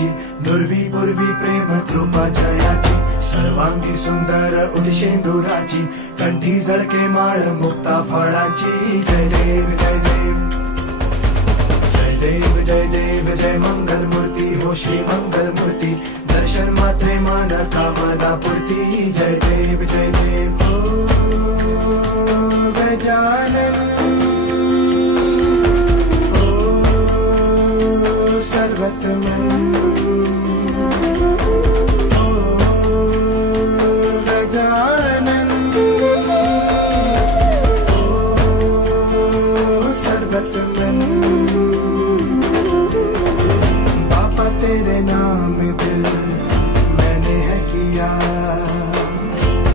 जयाची, दुर्वी पूर्वी प्रेम कृपा जयाची, सर्वांगी सुंदर उदिशेंदुराची, कंठी झळके माळ मुक्ता फळाची. जय देव जय देव जय देव जय देव जय मंगल मूर्ती हो श्री मंगल मूर्ती, दर्शन मात्रे मान कामना पूर्ती. जय देव हो गजानन हो सर्वतमन.